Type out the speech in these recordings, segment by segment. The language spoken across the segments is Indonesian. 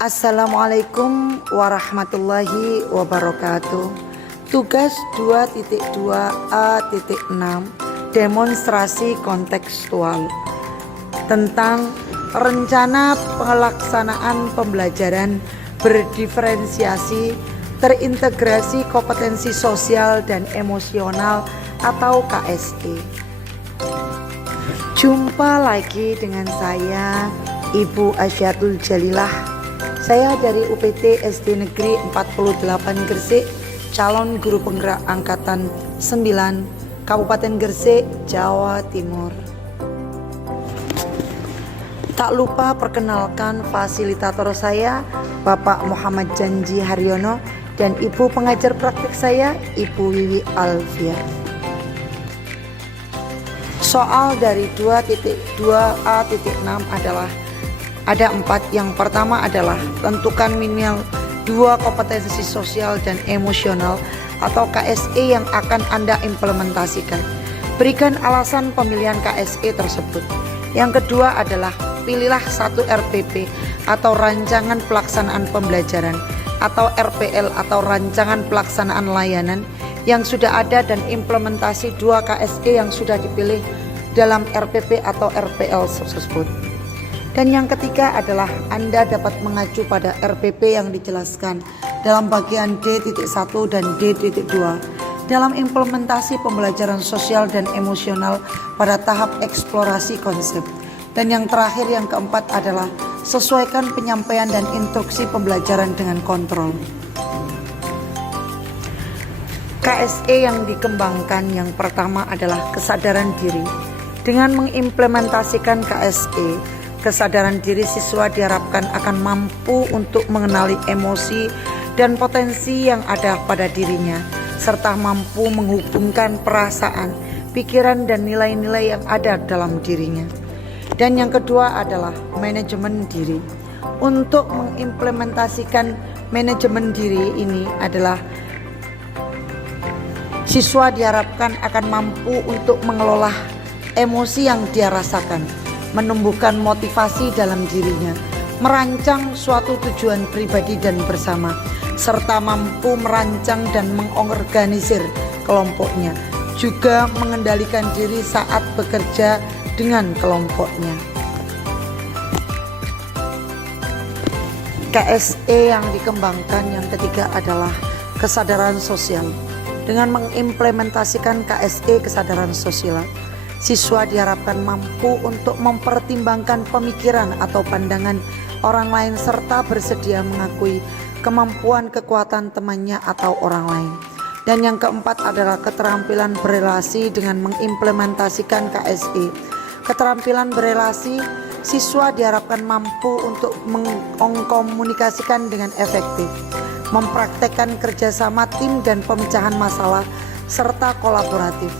Assalamualaikum warahmatullahi wabarakatuh. Tugas 2.2a.6 demonstrasi kontekstual tentang rencana pelaksanaan pembelajaran berdiferensiasi terintegrasi kompetensi sosial dan emosional atau KSE. Jumpa lagi dengan saya Ibu Asyatul Jalilah. Saya dari UPT SD Negeri 48 Gresik, calon guru penggerak angkatan 9 Kabupaten Gresik, Jawa Timur. Tak lupa perkenalkan fasilitator saya, Bapak Muhammad Janji Haryono, dan Ibu pengajar praktik saya, Ibu Wiwi Alfia. Soal dari 2.2a.6 adalah ada 4. Yang pertama adalah tentukan minimal 2 kompetensi sosial dan emosional atau KSE yang akan Anda implementasikan. Berikan alasan pemilihan KSE tersebut. Yang kedua adalah pilihlah 1 RPP atau rancangan pelaksanaan pembelajaran atau RPL atau rancangan pelaksanaan layanan yang sudah ada dan implementasi 2 KSE yang sudah dipilih dalam RPP atau RPL tersebut. Dan yang ketiga adalah Anda dapat mengacu pada RPP yang dijelaskan dalam bagian D.1 dan D.2 dalam implementasi pembelajaran sosial dan emosional pada tahap eksplorasi konsep. Dan yang terakhir, yang keempat adalah sesuaikan penyampaian dan instruksi pembelajaran dengan kontrol. KSE yang dikembangkan yang pertama adalah kesadaran diri. Dengan mengimplementasikan KSE, kesadaran diri siswa diharapkan akan mampu untuk mengenali emosi dan potensi yang ada pada dirinya, serta mampu menghubungkan perasaan, pikiran, dan nilai-nilai yang ada dalam dirinya. Dan yang kedua adalah manajemen diri. Untuk mengimplementasikan manajemen diri ini adalah siswa diharapkan akan mampu untuk mengelola emosi yang dia rasakan, menumbuhkan motivasi dalam dirinya, merancang suatu tujuan pribadi dan bersama, serta mampu merancang dan mengorganisir kelompoknya, juga mengendalikan diri saat bekerja dengan kelompoknya. KSE yang dikembangkan yang ketiga adalah kesadaran sosial. Dengan mengimplementasikan KSE kesadaran sosial, siswa diharapkan mampu untuk mempertimbangkan pemikiran atau pandangan orang lain serta bersedia mengakui kemampuan kekuatan temannya atau orang lain. Dan yang keempat adalah keterampilan berelasi. Dengan mengimplementasikan KSE keterampilan berelasi, siswa diharapkan mampu untuk mengkomunikasikan dengan efektif, mempraktekkan kerjasama tim dan pemecahan masalah serta kolaboratif,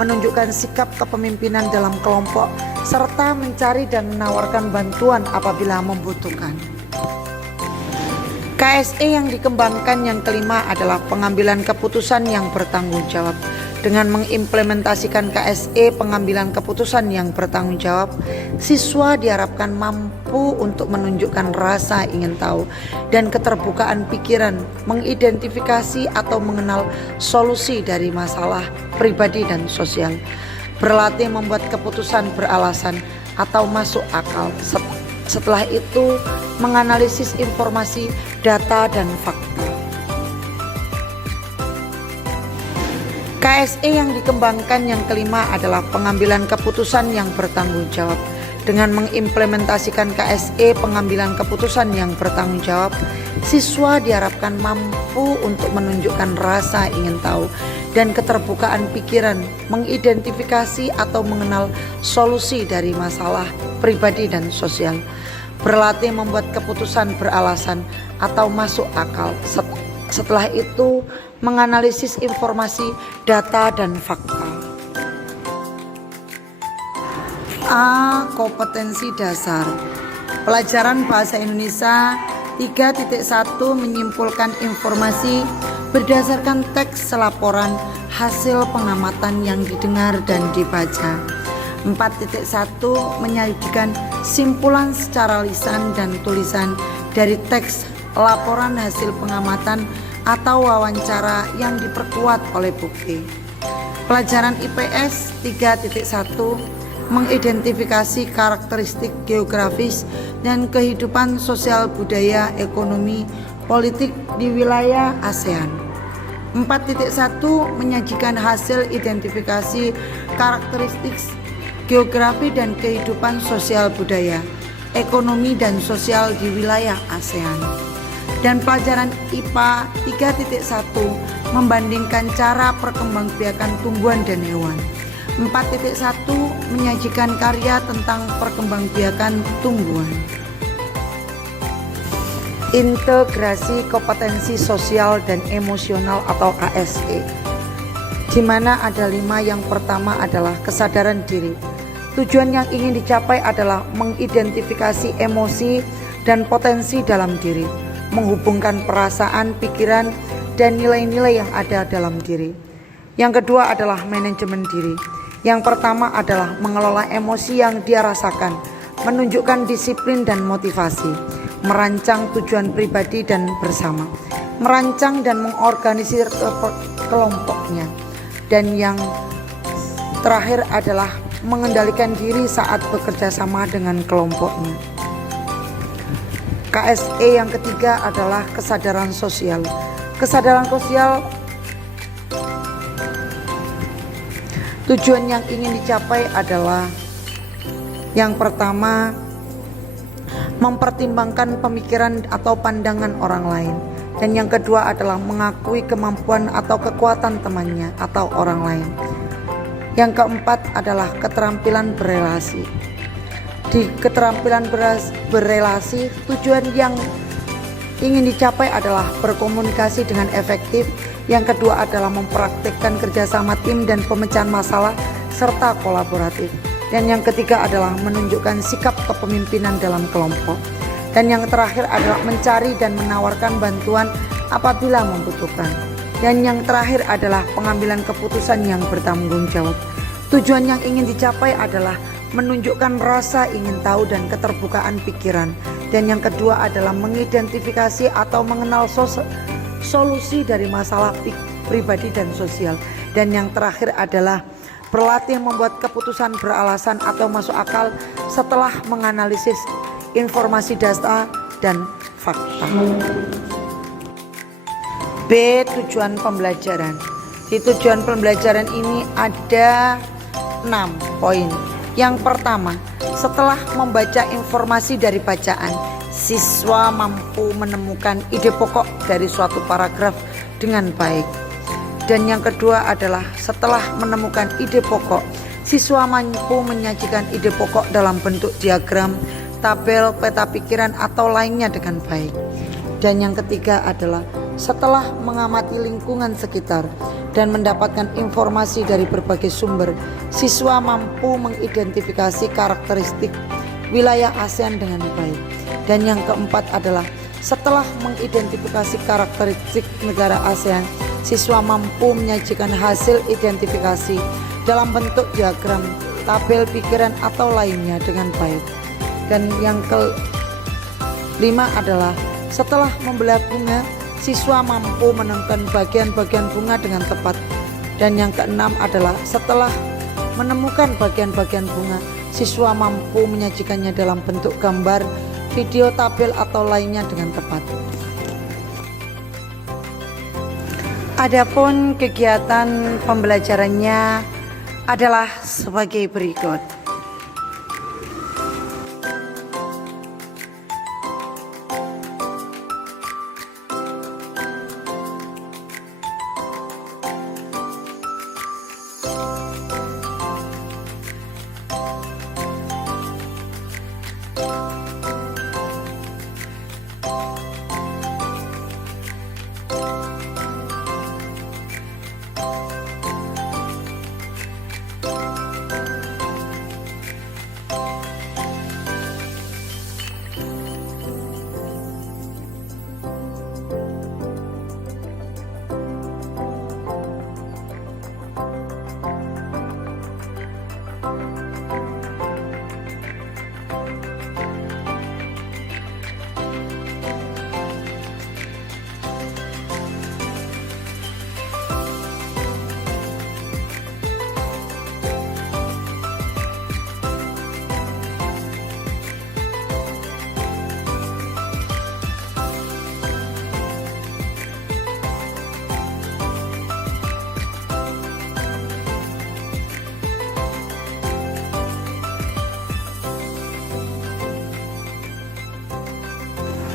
menunjukkan sikap kepemimpinan dalam kelompok, serta mencari dan menawarkan bantuan apabila membutuhkan. KSE yang dikembangkan yang kelima adalah pengambilan keputusan yang bertanggung jawab. Dengan mengimplementasikan KSE pengambilan keputusan yang bertanggung jawab, siswa diharapkan mampu untuk menunjukkan rasa ingin tahu dan keterbukaan pikiran, mengidentifikasi atau mengenal solusi dari masalah pribadi dan sosial, berlatih membuat keputusan beralasan atau masuk akal. Setelah itu, menganalisis informasi, data, dan fakta. KSE yang dikembangkan yang kelima adalah pengambilan keputusan yang bertanggung jawab. Dengan mengimplementasikan KSE pengambilan keputusan yang bertanggung jawab, siswa diharapkan mampu untuk menunjukkan rasa ingin tahu dan keterbukaan pikiran, mengidentifikasi atau mengenal solusi dari masalah pribadi dan sosial, berlatih membuat keputusan beralasan atau masuk akal. Setelah itu, menganalisis informasi, data, dan fakta. A. Kompetensi dasar. Pelajaran Bahasa Indonesia 3.1 menyimpulkan informasi berdasarkan teks laporan hasil pengamatan yang didengar dan dibaca. 4.1 menyajikan simpulan secara lisan dan tulisan dari teks, laporan hasil pengamatan atau wawancara yang diperkuat oleh bukti. Pelajaran IPS 3.1 mengidentifikasi karakteristik geografis dan kehidupan sosial budaya, ekonomi, politik di wilayah ASEAN. 4.1 menyajikan hasil identifikasi karakteristik geografi dan kehidupan sosial budaya, ekonomi dan sosial di wilayah ASEAN. Dan pelajaran IPA 3.1 membandingkan cara perkembangbiakan tumbuhan dan hewan. 4.1 menyajikan karya tentang perkembangbiakan tumbuhan. Integrasi kompetensi sosial dan emosional atau KSE, di mana ada 5. Yang pertama adalah kesadaran diri. Tujuan yang ingin dicapai adalah mengidentifikasi emosi dan potensi dalam diri, menghubungkan perasaan, pikiran, dan nilai-nilai yang ada dalam diri. Yang kedua adalah manajemen diri. Yang pertama adalah mengelola emosi yang dia rasakan, menunjukkan disiplin dan motivasi, merancang tujuan pribadi dan bersama, merancang dan mengorganisir kelompoknya. Dan yang terakhir adalah mengendalikan diri saat bekerja sama dengan kelompoknya. KSE yang ketiga adalah kesadaran sosial. Kesadaran sosial, tujuan yang ingin dicapai adalah yang pertama, mempertimbangkan pemikiran atau pandangan orang lain. Dan yang kedua adalah mengakui kemampuan atau kekuatan temannya atau orang lain. Yang keempat adalah keterampilan berelasi. Di keterampilan berelasi, tujuan yang ingin dicapai adalah berkomunikasi dengan efektif. Yang kedua adalah mempraktikkan kerjasama tim dan pemecahan masalah serta kolaboratif. Dan yang ketiga adalah menunjukkan sikap kepemimpinan dalam kelompok. Dan yang terakhir adalah mencari dan menawarkan bantuan apabila membutuhkan. Dan yang terakhir adalah pengambilan keputusan yang bertanggung jawab. Tujuan yang ingin dicapai adalah menunjukkan rasa ingin tahu dan keterbukaan pikiran. Dan yang kedua adalah mengidentifikasi atau mengenal solusi dari masalah pribadi dan sosial. Dan yang terakhir adalah berlatih membuat keputusan beralasan atau masuk akal setelah menganalisis informasi data dan fakta. B. Tujuan pembelajaran. Di tujuan pembelajaran ini ada 6 poin. Yang pertama, setelah membaca informasi dari bacaan, siswa mampu menemukan ide pokok dari suatu paragraf dengan baik. Dan yang kedua adalah setelah menemukan ide pokok, siswa mampu menyajikan ide pokok dalam bentuk diagram, tabel, peta pikiran atau lainnya dengan baik. Dan yang ketiga adalah setelah mengamati lingkungan sekitar dan mendapatkan informasi dari berbagai sumber, siswa mampu mengidentifikasi karakteristik wilayah ASEAN dengan baik. Dan yang keempat adalah setelah mengidentifikasi karakteristik negara ASEAN, siswa mampu menyajikan hasil identifikasi dalam bentuk diagram, tabel pikiran atau lainnya dengan baik. Dan yang kelima adalah setelah membelah bunga, siswa mampu menemukan bagian-bagian bunga dengan tepat. Dan yang keenam adalah setelah menemukan bagian-bagian bunga, siswa mampu menyajikannya dalam bentuk gambar, video, tabel atau lainnya dengan tepat. Adapun kegiatan pembelajarannya adalah sebagai berikut.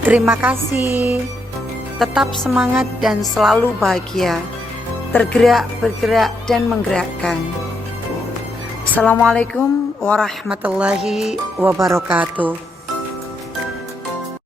Terima kasih. Tetap semangat dan selalu bahagia. Tergerak, bergerak, dan menggerakkan. Assalamualaikum warahmatullahi wabarakatuh.